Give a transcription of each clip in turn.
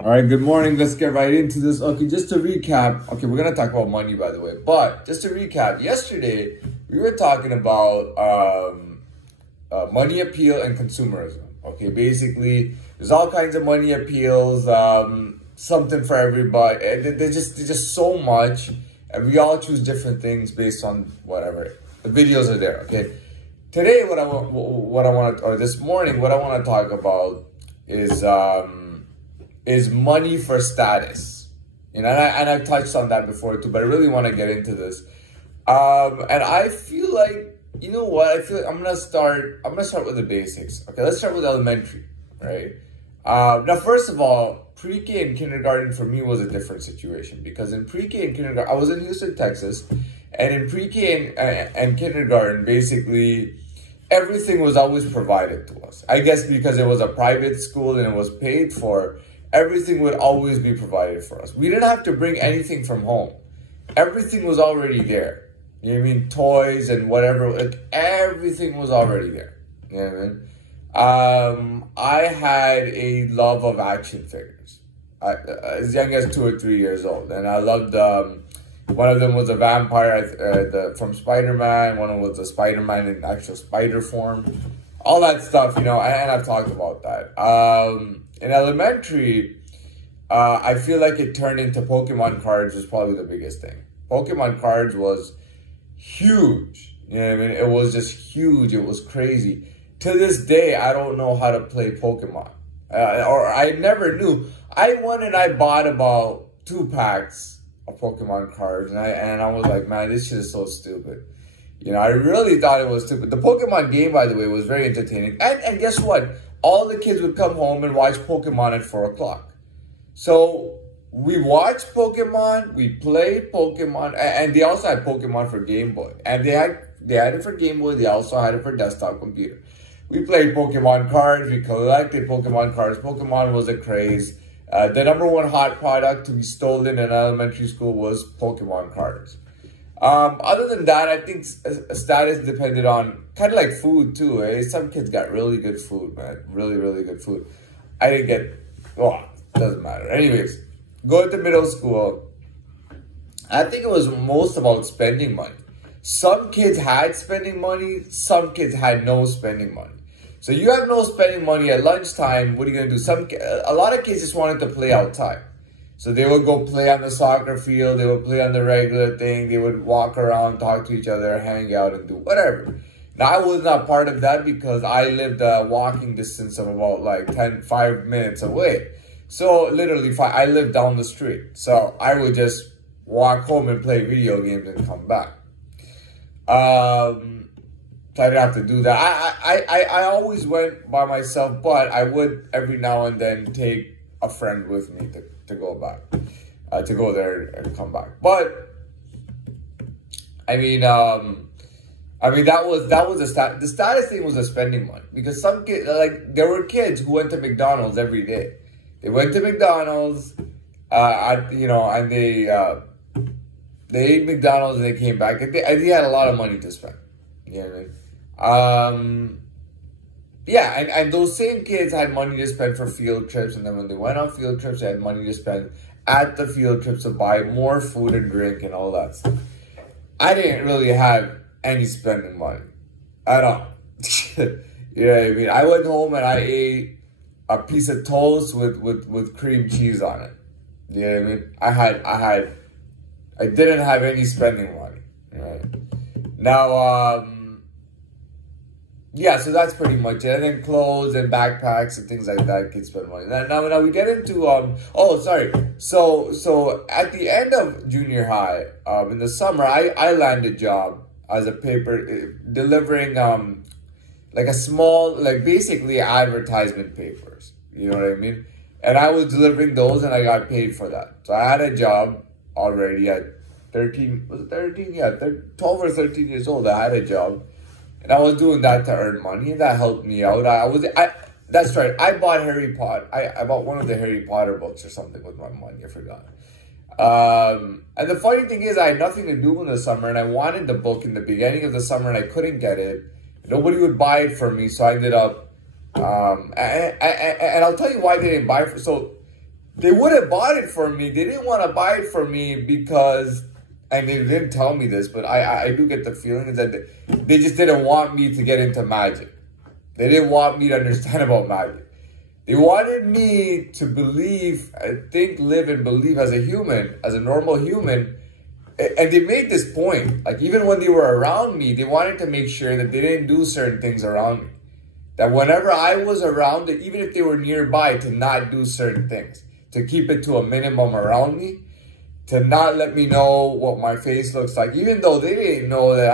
All right, good morning. Let's get right into this. Okay, just to recap. Okay, we're going to talk about money, by the way. But just to recap, yesterday we were talking about money appeal and consumerism. Okay, basically, there's all kinds of money appeals, something for everybody. There's just so much, and we all choose different things based on whatever. The videos are there. Okay, today this morning, what I want to talk about is money for status. You know, and I've touched on that before too, but I really want to get into this. And I feel like, you know what? I feel like I'm gonna start with the basics. Okay, let's start with elementary, right? Now, first of all, pre-K and kindergarten for me was a different situation, because in pre-K and kindergarten, I was in Houston, Texas, and in pre-K and kindergarten, basically, everything was always provided to us. I guess because it was a private school and it was paid for, everything would always be provided for us. We didn't have to bring anything from home. Everything was already there. You know what I mean? Toys and whatever, like everything was already there. You know what I mean? I had a love of action figures. As young as 2 or 3 years old. And I loved, one of them was a vampire from Spider-Man. One of them was a Spider-Man in actual spider form. All that stuff, you know, and I've talked about that. In elementary, I feel like it turned into Pokemon cards was probably the biggest thing. Pokemon cards was huge. You know what I mean? It was just huge. It was crazy. To this day, I don't know how to play Pokemon. Or I never knew. I went and I bought about 2 packs of Pokemon cards. And I was like, man, this shit is so stupid. You know, I really thought it was stupid. The Pokemon game, by the way, was very entertaining. And guess what? All the kids would come home and watch Pokemon at 4 o'clock. So we watched Pokemon, we played Pokemon, and they also had Pokemon for Game Boy. And they had it for Game Boy, they also had it for desktop computer. We played Pokemon cards, we collected Pokemon cards. Pokemon was a craze. The #1 hot product to be stolen in elementary school was Pokemon cards. Other than that, I think status depended on kind of like food too. Eh? Some kids got really good food, man. Really, really good food. I didn't get, well, doesn't matter. Anyways, going to middle school, I think it was most about spending money. Some kids had spending money. Some kids had no spending money. So you have no spending money at lunchtime. What are you going to do? A lot of kids just wanted to play outside. So they would go play on the soccer field. They would play on the regular thing. They would walk around, talk to each other, hang out, and do whatever. Now, I was not part of that because I lived a walking distance of about like 5 minutes away. So literally, I lived down the street. So I would just walk home and play video games and come back. So I didn't have to do that. I always went by myself, but I would every now and then take a friend with me to go back, to go there and come back. But I mean, that was the status thing was the spending money, because some kids, like, there were kids who went to McDonald's every day. They went to McDonald's, you know, and they ate McDonald's and they came back, and they had a lot of money to spend. You know what I mean? Yeah, and those same kids had money to spend for field trips, and then when they went on field trips, they had money to spend at the field trips to buy more food and drink and all that stuff. I didn't really have any spending money at all. You know what I mean? I went home and I ate a piece of toast with cream cheese on it. You know what I mean? I didn't have any spending money. Right? Now, yeah, so that's pretty much it. And then clothes and backpacks and things like that, kids spend money. Now we get into, oh, sorry. So at the end of junior high, in the summer, I landed a job as a delivering, like a small, like basically advertisement papers. You know what I mean? And I was delivering those and I got paid for that. So I had a job already at 13, was it 13? Yeah, 12 or 13 years old, I had a job. And I was doing that to earn money, and that helped me out. That's right. I bought Harry Potter. I bought one of the Harry Potter books or something with my money. I forgot. And the funny thing is, I had nothing to do in the summer, and I wanted the book in the beginning of the summer, and I couldn't get it. Nobody would buy it for me, so I ended up. And I'll tell you why they didn't buy it. So they would have bought it for me. They didn't want to buy it for me because, and they didn't tell me this, but I do get the feeling is that they just didn't want me to get into magic. They didn't want me to understand about magic. They wanted me to believe, think, live, and believe as a human, as a normal human. And they made this point, like even when they were around me, they wanted to make sure that they didn't do certain things around me. That whenever I was around it, even if they were nearby, to not do certain things. To keep it to a minimum around me. To not let me know what my face looks like. Even though they didn't know that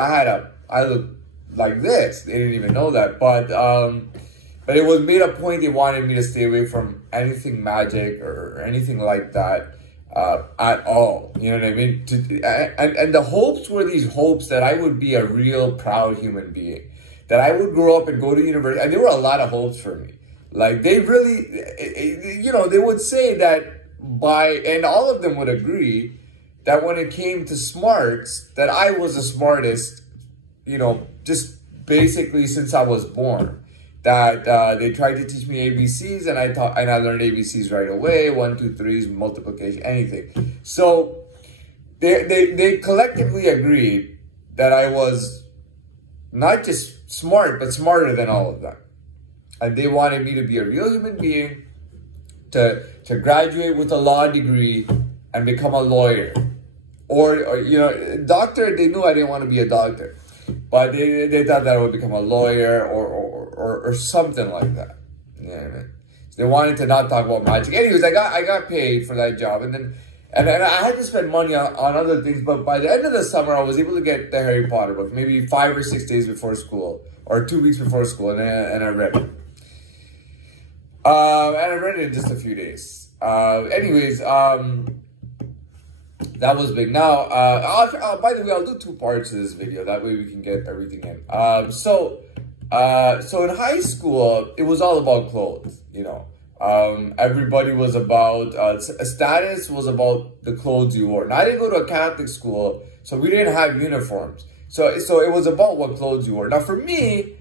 I look like this. They didn't even know that. But it was made a point they wanted me to stay away from anything magic or anything like that. At all, you know what I mean? And the hopes were these hopes that I would be a real proud human being, that I would grow up and go to university. And there were a lot of hopes for me. Like they really, you know, they would say that and all of them would agree that when it came to smarts, that I was the smartest, you know, just basically since I was born. That they tried to teach me ABCs and I learned ABCs right away, 1, 2, 3s, multiplication, anything. So they collectively agreed that I was not just smart, but smarter than all of them. And they wanted me to be a real human being, to graduate with a law degree and become a lawyer. Or you know, doctor, they knew I didn't want to be a doctor. But they thought that I would become a lawyer or something like that. You know what I mean? So they wanted to not talk about magic. Anyways, I got paid for that job, and I had to spend money on other things. But by the end of the summer, I was able to get the Harry Potter book, maybe 5 or 6 days before school, or 2 weeks before school, and I read it. And I read it in just a few days. Anyways, that was big. Now, by the way, I'll do 2 parts to this video. That way we can get everything in. So in high school, it was all about clothes, you know. Everybody was about, status was about the clothes you wore. Now, I didn't go to a Catholic school, so we didn't have uniforms. So it was about what clothes you wore. Now, for me,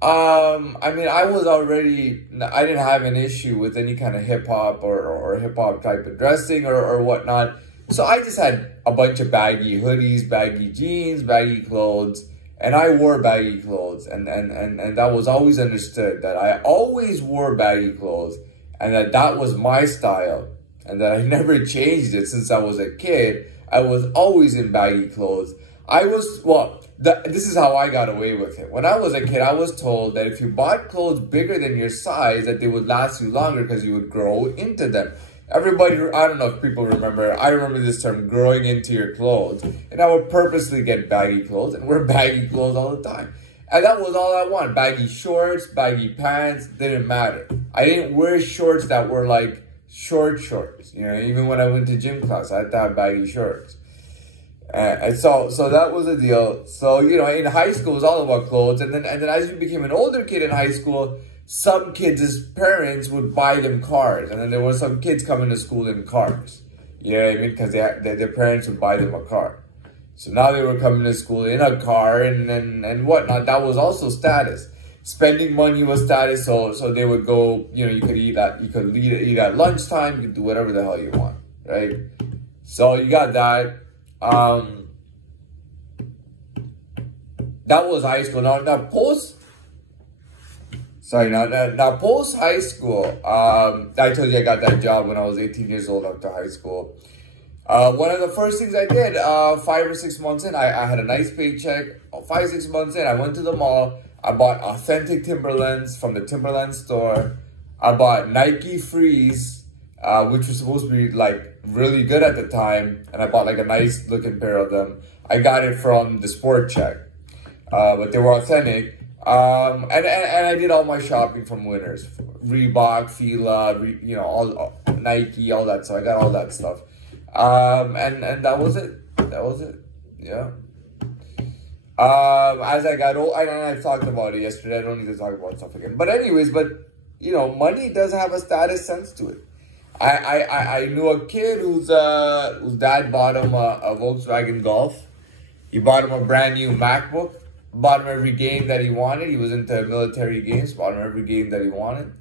I mean, I didn't have an issue with any kind of hip-hop or hip-hop type of dressing or whatnot. So I just had a bunch of baggy hoodies, baggy jeans, baggy clothes, and I wore baggy clothes. And that was always understood, that I always wore baggy clothes, and that was my style, and that I never changed it since I was a kid. I was always in baggy clothes. This is how I got away with it. When I was a kid, I was told that if you bought clothes bigger than your size, that they would last you longer because you would grow into them. Everybody, I don't know if people remember, I remember this term, growing into your clothes. And I would purposely get baggy clothes and wear baggy clothes all the time. And that was all I wanted. Baggy shorts, baggy pants, didn't matter. I didn't wear shorts that were like short shorts. You know, even when I went to gym class, I had to have baggy shorts. And so that was the deal. So, you know, in high school, it was all about clothes. And then as you became an older kid in high school, some kids' parents would buy them cars. And then there were some kids coming to school in cars. You know what I mean? Because their parents would buy them a car. So now they were coming to school in a car and whatnot. That was also status. Spending money was status. So they would go, you know, you could eat at lunchtime. You could do whatever the hell you want, right? So you got that. That was high school. Now post high school, I told you I got that job when I was 18 years old after high school. One of the first things I did, 5 or 6 months in, I had a nice paycheck. 5, 6 months in, I went to the mall. I bought authentic Timberlands from the Timberland store. I bought Nike Freeze, which was supposed to be like really good at the time. And I bought like a nice looking pair of them. I got it from the Sport Check, but they were authentic. And I did all my shopping from Winners, Reebok, Fila, you know, all Nike, all that. So I got all that stuff. And that was it. That was it. Yeah. As I got old, and I talked about it yesterday. I don't need to talk about stuff again. But anyways, you know, money does have a status sense to it. I knew a kid whose dad bought him a Volkswagen Golf. He bought him a brand new MacBook. Bought him every game that he wanted. He was into military games. Bought him every game that he wanted.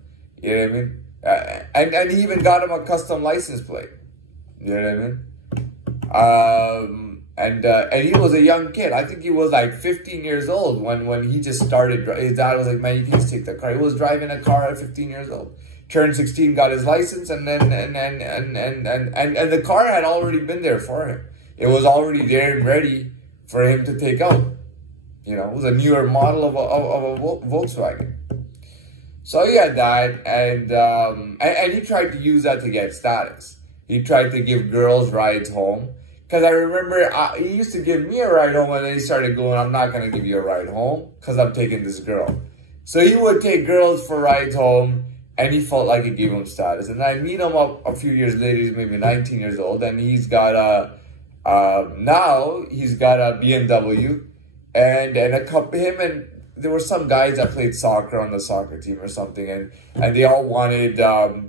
You know what I mean? And he even got him a custom license plate. You know what I mean? And he was a young kid. I think he was like 15 years old when he just started. His dad was like, man, you can just take the car. He was driving a car at 15 years old. Turned 16, got his license, and the car had already been there for him. It was already there and ready for him to take out. You know, it was a newer model of a Volkswagen. So he had that, and he tried to use that to get status. He tried to give girls rides home. Because I remember he used to give me a ride home, and then he started going, I'm not going to give you a ride home because I'm taking this girl. So he would take girls for rides home, and he felt like it gave him status. And I meet him up a few years later, he's maybe 19 years old, and he's got now he's got a BMW, and a couple, him and there were some guys that played soccer on the soccer team or something, and they all wanted, to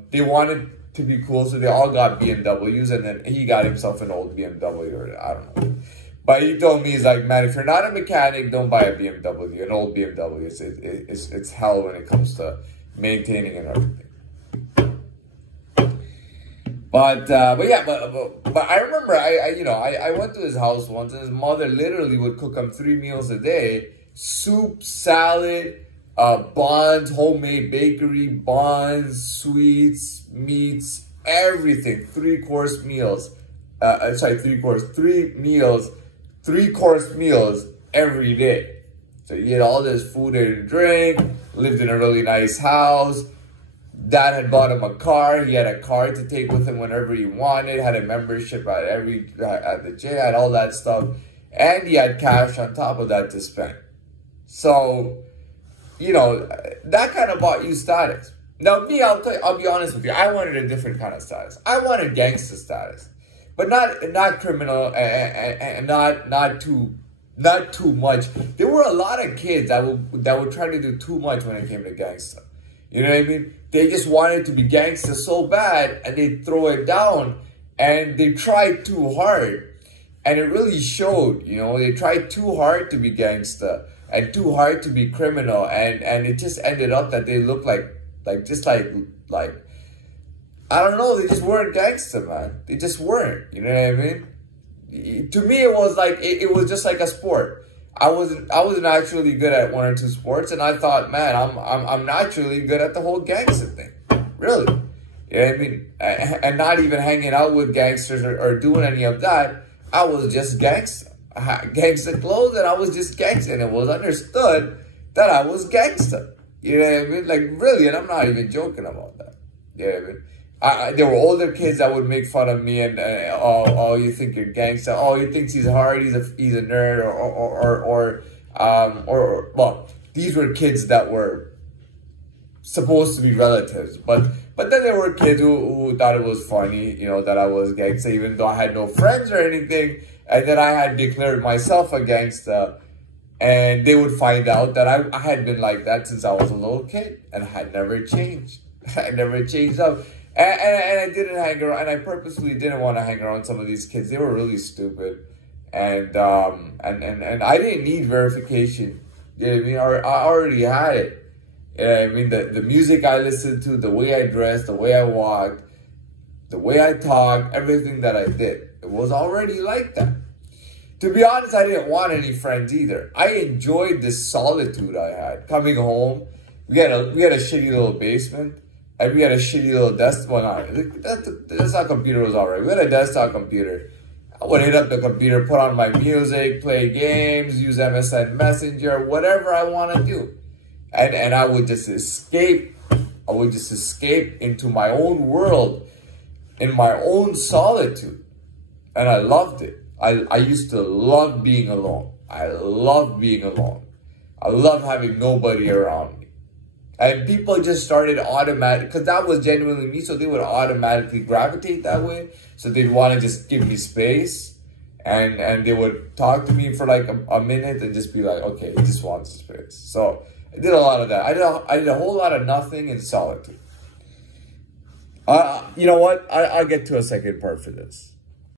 be cool, so they all got BMWs, and then he got himself an old BMW, or I don't know. But he told me, he's like, man, if you're not a mechanic, don't buy a BMW, an old BMW. It's hell when it comes to maintaining and everything. But I remember I went to his house once, and his mother literally would cook him 3 meals a day: soup, salad, buns, homemade bakery, buns, sweets, meats, everything. 3-course meals. 3-course meals every day. So he had all this food and drink, lived in a really nice house. Dad had bought him a car. He had a car to take with him whenever he wanted, had a membership at the gym, had all that stuff. And he had cash on top of that to spend. So, you know, that kind of bought you status. Now, me, I'll be honest with you. I wanted a different kind of status. I wanted gangster status, but not criminal and not too much. There were a lot of kids that would try to do too much when it came to gangster. You know what I mean? They just wanted to be gangster so bad, and they throw it down, and they tried too hard, and it really showed. You know, they tried too hard to be gangster and too hard to be criminal, and it just ended up that they looked like I don't know, they just weren't gangster, man. They just weren't. You know what I mean? To me, it was like it was just like a sport. I wasn't actually good at 1 or 2 sports, and I thought, man, I'm naturally good at the whole gangster thing. Really. You know what I mean? And not even hanging out with gangsters or doing any of that. I was just gangster. I had gangster clothes, and I was just gangster, and it was understood that I was gangster. You know what I mean? Like, really, and I'm not even joking about that. You know what I mean? There were older kids that would make fun of me, and oh, you think you're gangster? Oh, he thinks he's hard. He's a nerd, or well, these were kids that were supposed to be relatives, but then there were kids who thought it was funny, you know, that I was gangster, even though I had no friends or anything, and then I had declared myself a gangster, and they would find out that I had been like that since I was a little kid, and I had never changed. I never changed up. And I didn't hang around, and I purposely didn't want to hang around some of these kids. They were really stupid, and I didn't need verification. You know what I mean? I already had it. You know what I mean? The music I listened to, the way I dressed, the way I walked, the way I talked, everything that I did, it was already like that. To be honest, I didn't want any friends either. I enjoyed this solitude I had. Coming home, we had a shitty little basement. And we had a shitty little desktop. Well, the desktop computer was alright. We had a desktop computer. I would hit up the computer, put on my music, play games, use MSN Messenger, whatever I want to do. And I would just escape. I would just escape into my own world, in my own solitude. And I loved it. I used to love being alone. I loved being alone. I loved having nobody around me. And people just started automatic, because that was genuinely me, so they would automatically gravitate that way. So they'd want to just give me space, and they would talk to me for like a minute and just be like, okay, he just wants space. So I did a lot of that. I did a whole lot of nothing in solitude. You know what? I'll get to a second part for this.